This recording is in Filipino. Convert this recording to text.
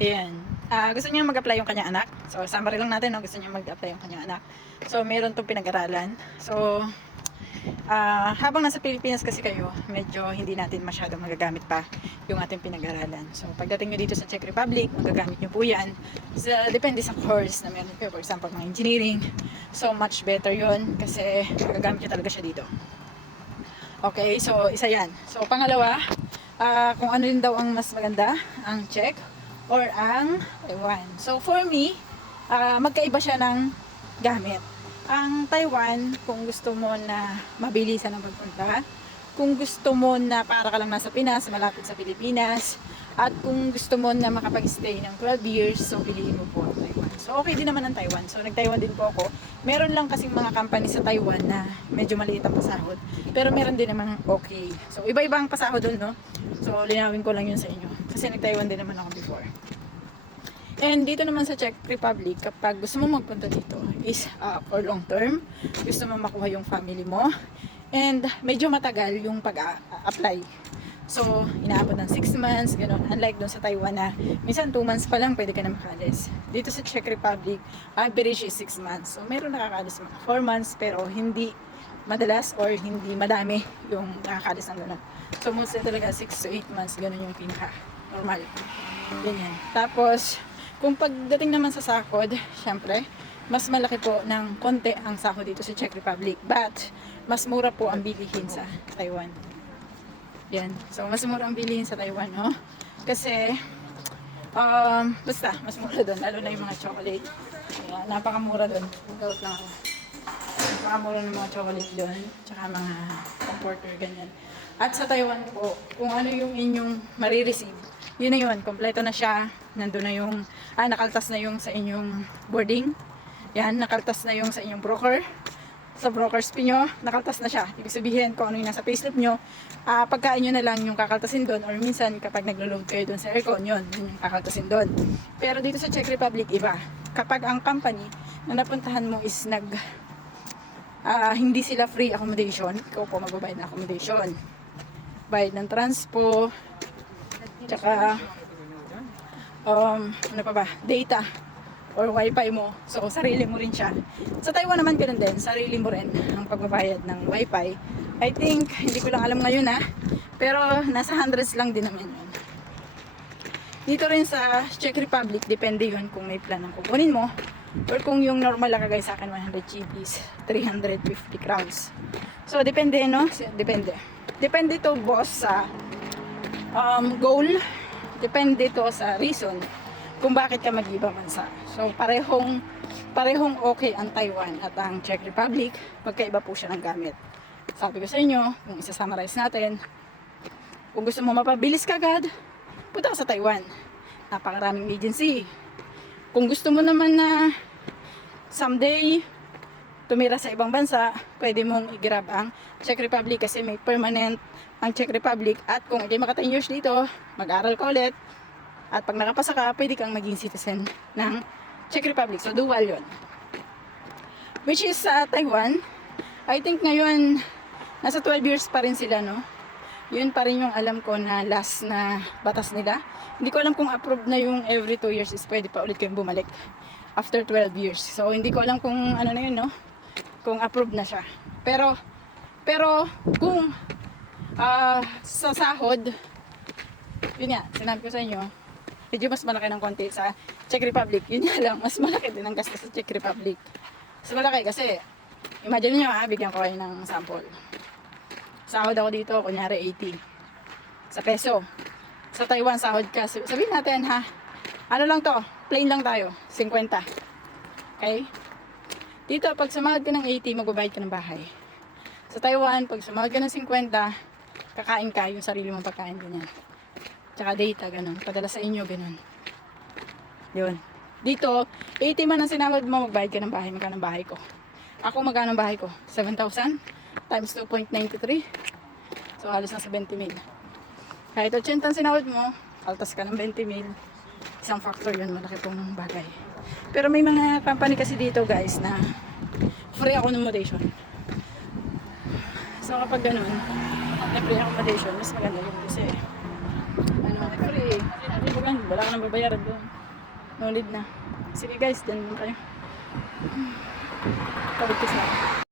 Ayan. Gusto niya mag-apply yung kanyang anak. So, summary lang natin, no? Gusto niya mag-apply yung kanyang anak. So, meron tong pinag-aralan. So, habang nasa Pilipinas kasi kayo, medyo hindi natin masyadong magagamit pa yung ating pinag-aralan. So, pagdating nyo dito sa Czech Republic, magagamit nyo po yan. Depende sa course na meron kayo. For example, mga engineering. So, much better yon kasi magagamit nyo talaga siya dito. Okay, so isa yan. So, pangalawa, kung ano rin daw ang mas maganda, ang Czech or ang Taiwan. So, for me, magkaiba siya ng gamit. Ang Taiwan, kung gusto mo na mabilisan ang pagpunta, kung gusto mo na para ka lang nasa Pinas, malapit sa Pilipinas, at kung gusto mo na makapag-stay ng 12 years, so piliin mo po ang Taiwan. So, okay din naman ang Taiwan. So, nag-Taiwan din po ako. Meron lang kasing mga company sa Taiwan na medyo maliit ang pasahod. Pero meron din naman okay. So, iba-iba ang pasahod doon, no? So, linawin ko lang yun sa inyo. Kasi nag-Taiwan din naman ako before. And dito naman sa Czech Republic, kapag gusto mo magpunta dito is for long term, gusto mo makuha yung family mo, and medyo matagal yung pag-apply. So, inaabot ng 6 months, gano'n. Unlike doon sa Taiwan na minsan 2 months pa lang pwede ka na makalis. Dito sa Czech Republic, average is 6 months. So, meron nakakalis mga 4 months, pero hindi madalas or hindi madami yung nakakalis ng gano'n. So, mostly talaga 6 to 8 months, gano'n yung pinaka-normal. Ganyan. Tapos, kung pagdating naman sa sahod, syempre, mas malaki po ng konti ang sahod dito sa Czech Republic. But, mas mura po ang bilihin sa Taiwan. Yan. So, mas mura ang bilihin sa Taiwan, no? Kasi, basta, mas mura doon. Lalo na yung mga chocolate. Ayan, napakamura doon. Mag-out lang ako. Napakamura ng mga chocolate doon. Tsaka mga comforter, ganyan. At sa Taiwan po, kung ano yung inyong marireceive, yun na yun. Kompleto na siya. Nandun na yung, nakaltas na yung sa inyong boarding. Yan, nakaltas na yung sa inyong broker. Sa broker's fee nyo, nakaltas na siya. Ibig sabihin, kung ano yung nasa payslip nyo, pagkain nyo na lang yung kakaltasin doon, or minsan kapag naglo-load kayo doon sa aircon, yun yung kakaltasin doon. Pero dito sa Czech Republic, iba. Kapag ang company na napuntahan mo is hindi sila free accommodation, ikaw po magbabayad ng accommodation. Bayad ng transpo, tsaka, ano pa ba, data, or wifi mo. So, sarili mo rin siya. Sa Taiwan naman ganun din. Sarili mo rin ang pagbabayad ng wifi. I think, hindi ko lang alam ngayon pero nasa hundreds lang din naman yun. Dito rin sa Czech Republic, depende yun kung may plan ang kukunin mo. Or kung yung normal lang kagaya sa akin, 100 GBs, 350 crowns. So, depende, no? Depende. Depende to, boss, sa goal. Depende to sa reason kung bakit ka mag-ibang bansa. So, parehong okay ang Taiwan at ang Czech Republic. Magkaiba po siya ng gamit. Sabi ko sa inyo, kung isa-summarize natin, kung gusto mo mapabilis kagad, punta ka sa Taiwan. Napakaraming agency. Kung gusto mo naman na someday tumira sa ibang bansa, pwede mong i-grab ang Czech Republic kasi may permanent ang Czech Republic. At kung hindi maka 10 years dito, mag-aral ka ulit. At pag nakapasa ka, pwede kang maging citizen ng Czech Republic. So, dual yun. Which is sa Taiwan, I think ngayon, nasa 12 years pa rin sila, no? Yun pa rin yung alam ko na last na batas nila. Hindi ko alam kung approved na yung every 2 years is pwede pa ulit kayong bumalik after 12 years. So, hindi ko alam kung ano na yun, no? Kung approved na siya. Pero kung sa sahod, yun nga, sinabi ko sa inyo, medyo mas malaki ng konti sa Czech Republic. Yun nga lang, mas malaki din ang gasto sa Czech Republic. Mas malaki kasi, imagine nyo bigyan ko kayo ng sample. Sahod ako dito, kunyari 80. Sa peso. Sa Taiwan, sahod ka. Sabihin natin ano lang to, plain lang tayo, 50. Okay? Dito, pag sumahod ka ng 80, magbabayad ka ng bahay. Sa Taiwan, pag sumahod ka ng 50, kakain ka yung sarili mong pagkain, ganyan. Tsaka data, ganun. Padala sa inyo, ganun. Yun. Dito, 80 man ang sinahod mo, magbayad ka ng bahay. Magkano ang bahay ko? Ako, magkano ang bahay ko? 7,000 times 2.93. So, halos na 70 mil. Kahit 80 ang sinahod mo, altas ka ng 20 mil. Isang factor yun, malaki pong bagay. Pero may mga company kasi dito, guys, na free accommodation. So, kapag ganun, na free accommodation, mas maganda yun kasi free. Bagan, wala ka nang babayaran doon. No need na. Sige guys, dyan lang kayo. Pagkis na.